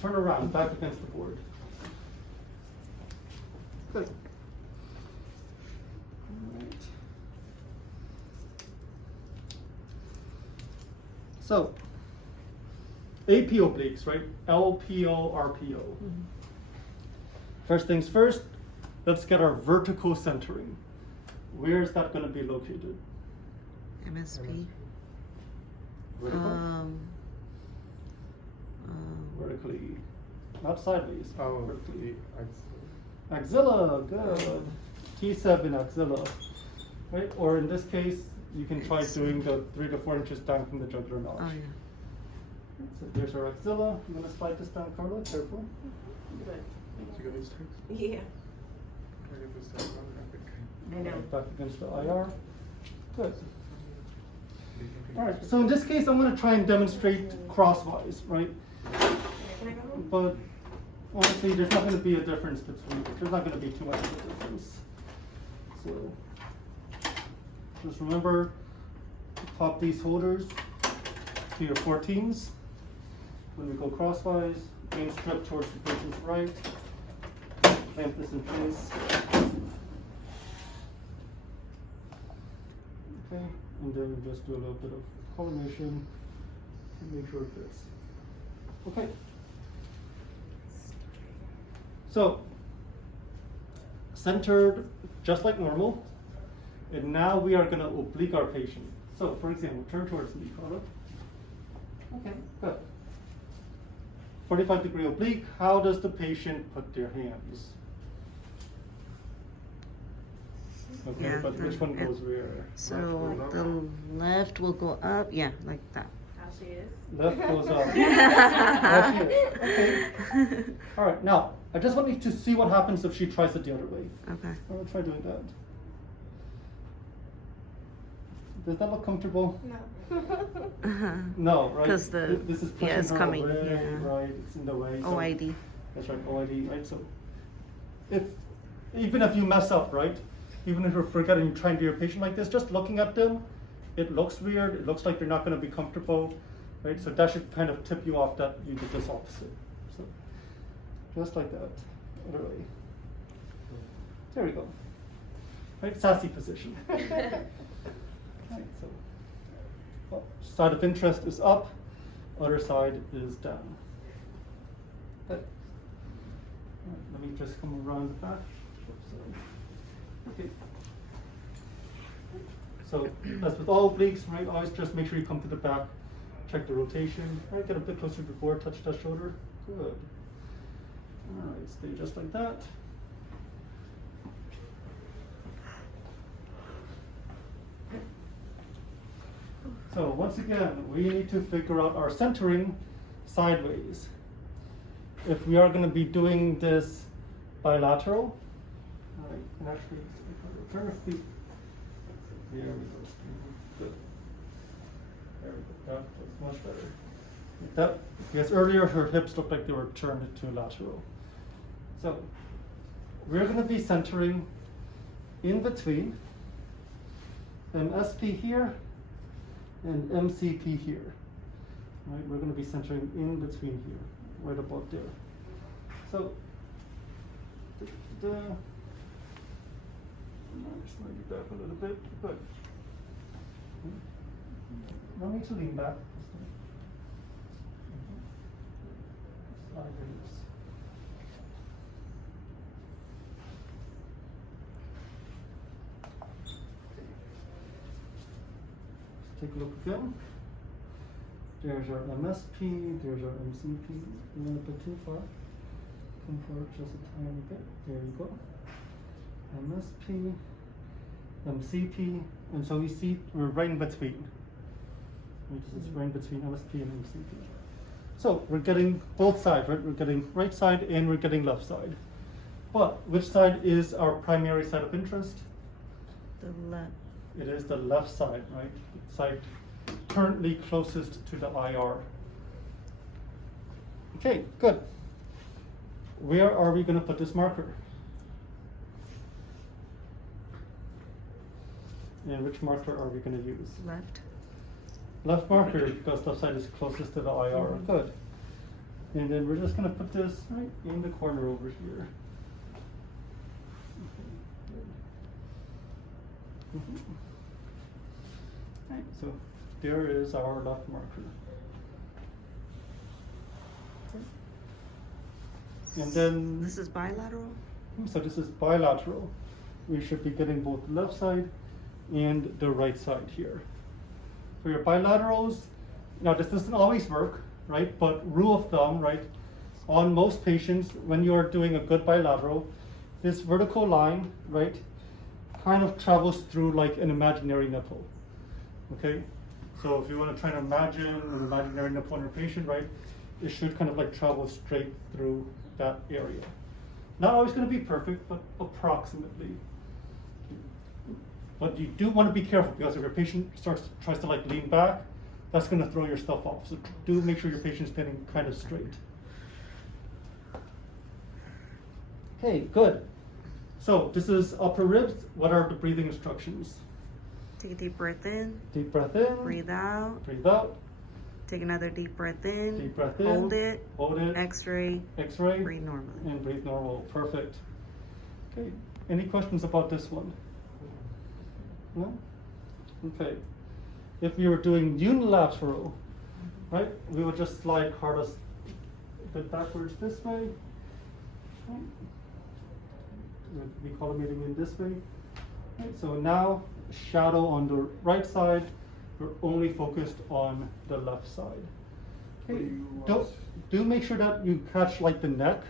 turn around, back against the board. Good. All right. So, AP obliques, right? LPO, RPO. First things first, let's get our vertical centering. Where is that going to be located? MSP. Vertical? Vertically. Not sideways. Oh, vertically. the Axilla, good. T7 axilla. Right? Or in this case, you can try doing the 3 to 4 inches down from the jugular notch. Oh, yeah. So there's our axilla. I'm going to slide this down, Carla. Careful. Good. Did you get these tags? Yeah. Can I get this tag on? I know. Back against the IR. Good. All right. So in this case, I'm going to try and demonstrate crosswise, right? Can I go home? But honestly, there's not going to be a difference between. There's not going to be too much of a difference. So just remember, pop these holders to your 14s. When we go crosswise, main strip towards the patient's right. Clamp this in place. Okay, and then we just do a little bit of collimation to make sure it fits. Okay. So, centered just like normal, and now we are going to oblique our patient. So, for example, turn towards me, Carla. Okay, good. 45-degree oblique, how does the patient put their hands? Okay, Yeah, but which one goes where? So the left will go up, yeah, like that. How she is? Left goes up. Right here. Okay. All right, now, I just want you to see what happens if she tries it the other way. Okay. I'm gonna try doing that. Does that look comfortable? No. No, right? 'Cause the- This is pushing yeah, it's her coming, away, yeah. right? It's in the way. So OID. That's right, OID, right? So, even if you mess up, right? Even if you're forgetting, you try and do your patient like this, just looking at them, it looks weird. It looks like they're not going to be comfortable, right? So that should kind of tip you off that you did this opposite. So, just like that, literally. There we go. Right, sassy position. Right, so, well, side of interest is up, other side is down. Okay. All right, let me just come around the back. Okay. So, as with all obliques, right, always just make sure you come to the back, check the rotation, right, get a bit closer to the board, touch that shoulder. Good. All right, stay just like that. So once again, we need to figure out our centering sideways. If we are going to be doing this bilateral, all right, and actually turn your feet. There we go. Good. There we go. That's much better. That, because earlier her hips looked like they were turned to lateral. So we're going to be centering in between MSP here and MCP here. Right, we're going to be centering in between here, right about there. So, slide it back a little bit. Good. No need to lean back. Slide your hips. Take a look again. There's our MSP, there's our MCP. A little bit too far. Come forward just a tiny bit. There you go. MSP, MCP, and so you see we're right in between. It's right in between MSP and MCP. So we're getting both sides, right? We're getting right side and we're getting left side. But which side is our primary side of interest? The left. It is the left side, right? The side currently closest to the IR. Okay, good. Where are we going to put this marker? And which marker are we going to use? Left. Left marker, because left side is closest to the IR. Good. And then we're just gonna put this right in the corner over here. Right, so there is our left marker. And then, This is bilateral? so this is bilateral. We should be getting both the left side and the right side here. For your bilaterals, now this doesn't always work, right? But rule of thumb, right? On most patients, when you are doing a good bilateral, this vertical line, right, kind of travels through like an imaginary nipple, okay? So if you want to try to imagine an imaginary nipple on your patient, right, it should kind of like travel straight through that area. Not always going to be perfect, but approximately. But you do want to be careful because if your patient tries to like lean back, that's going to throw your stuff off. So do make sure your patient's standing kind of straight. Okay, good. So this is upper ribs. What are the breathing instructions? Take a deep breath in. Deep breath in. Breathe out. Breathe out. Take another deep breath in. Deep breath in. Hold it. Hold it. X-ray. X-ray. Breathe normally. And breathe normal. Perfect. Okay. Any questions about this one? No? Okay. If we were doing unilateral, right, we would just slide hardest a bit backwards this way. Right. We collimating in this way. Right. So now, shadow on the right side, we're only focused on the left side. Okay. Do make sure that you catch like the neck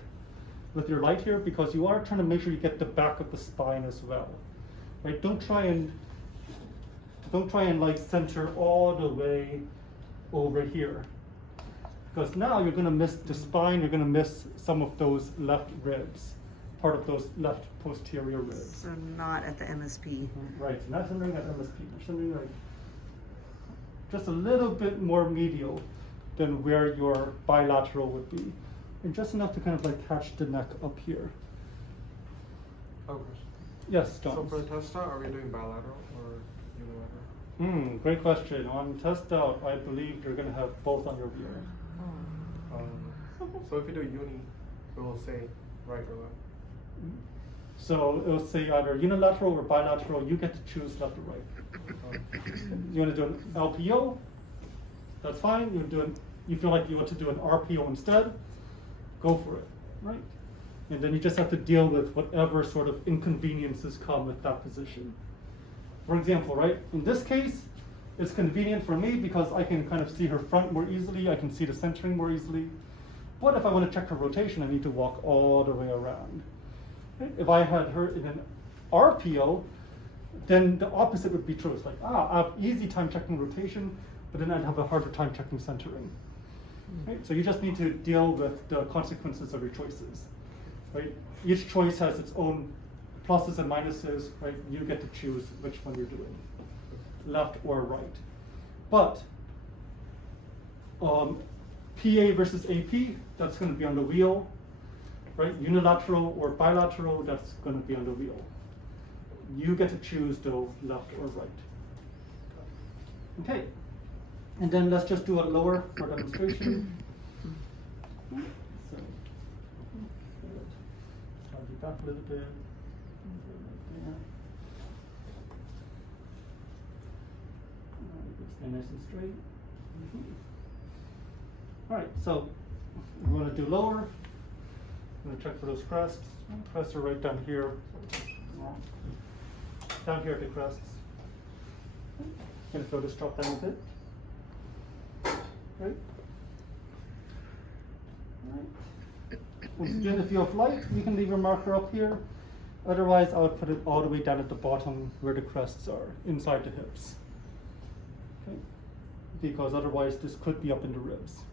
with your light here because you are trying to make sure you get the back of the spine as well. Right? Don't try and like center all the way over here. Because now you're gonna miss the spine, you're gonna miss some of those left ribs, part of those left posterior ribs. So not at the MSP. Right, so not centering at MSP, centering like just a little bit more medial than where your bilateral would be. And just enough to kind of like catch the neck up here. Okay. Yes, John. So for the test out, are we doing bilateral or unilateral? Great question. On test out, I believe you're gonna have both on your view. So if you do uni, it will say right or left. So it will say either unilateral or bilateral. You get to choose left or right. You want to do an LPO? That's fine. You feel like you want to do an RPO instead? Go for it, right? And then you just have to deal with whatever sort of inconveniences come with that position. For example, right? In this case, it's convenient for me because I can kind of see her front more easily. I can see the centering more easily. But if I want to check her rotation, I need to walk all the way around. Right? If I had her in an RPO, then the opposite would be true. It's like, I have easy time checking rotation, but then I'd have a harder time checking centering. Right? So you just need to deal with the consequences of your choices. Right? Each choice has its own pluses and minuses, right? You get to choose which one you're doing, left or right. But PA versus AP, that's going to be on the wheel, right? Unilateral or bilateral, that's going to be on the wheel. You get to choose though, left or right. Okay, and then let's just do a lower for demonstration. So, I'll do that a little bit. Stay nice and straight. All right, so we want to do lower. I'm going to check for those crests. Crests are right down here. Down here at the crests. Going to throw this drop down a bit. Right. Once again, if you have light, you can leave your marker up here. Otherwise, I would put it all the way down at the bottom where the crests are, inside the hips. Okay. Because otherwise, this could be up in the ribs.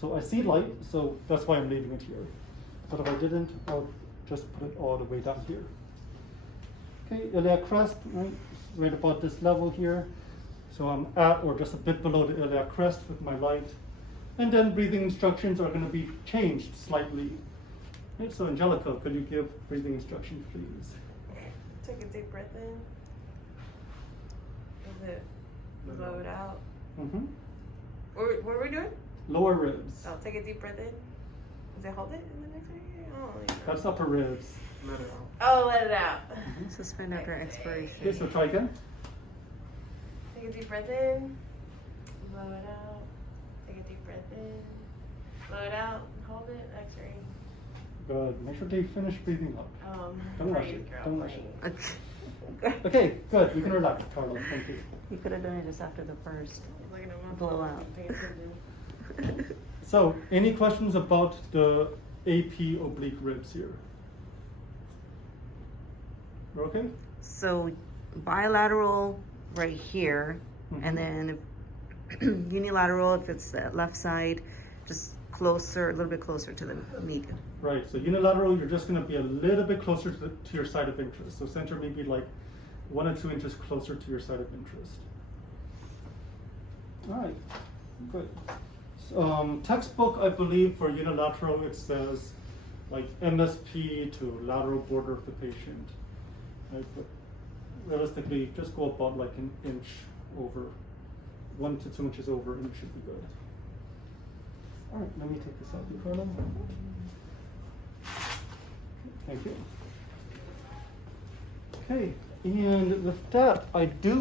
So I see light, so that's why I'm leaving it here. But if I didn't, I would just put it all the way down here. Okay, iliac crest, right about this level here. So I'm at or just a bit below the iliac crest with my light. And then breathing instructions are going to be changed slightly. Okay, so Angelica, could you give breathing instructions, please? Take a deep breath in. Is it blow it out? Mm-hmm. What are we doing? Lower ribs. Oh, take a deep breath in. Does it hold it in the X-ray? I don't really know. That's upper ribs. Let it out. Oh, let it out. Suspend after Okay, expiration. so try again. Take a deep breath in. Blow it out. Take a deep breath in. Blow it out. Hold it. X-ray. Good. Make sure they finish breathing out. Don't rush Breathe, it. girl, Don't rush breathe. it. Okay, good. You can relax, Carla. Thank you. You could have done it just after the first. Look at him. Blow out. Pay attention. So, any questions about the AP oblique ribs here? We're okay? So bilateral right here, Mhm. and then unilateral if it's the left side, just closer, a little bit closer to the median. Right. So unilateral, you're just going to be a little bit closer to your site of interest. So center maybe like 1 or 2 inches closer to your site of interest. All right. Good. Textbook, I believe, for unilateral, it says like MSP to lateral border of the patient. Right? But realistically, just go about like an inch over, 1 to 2 inches over, and it should be good. All right, let me take this out before them. Thank you. Okay, and with that, I do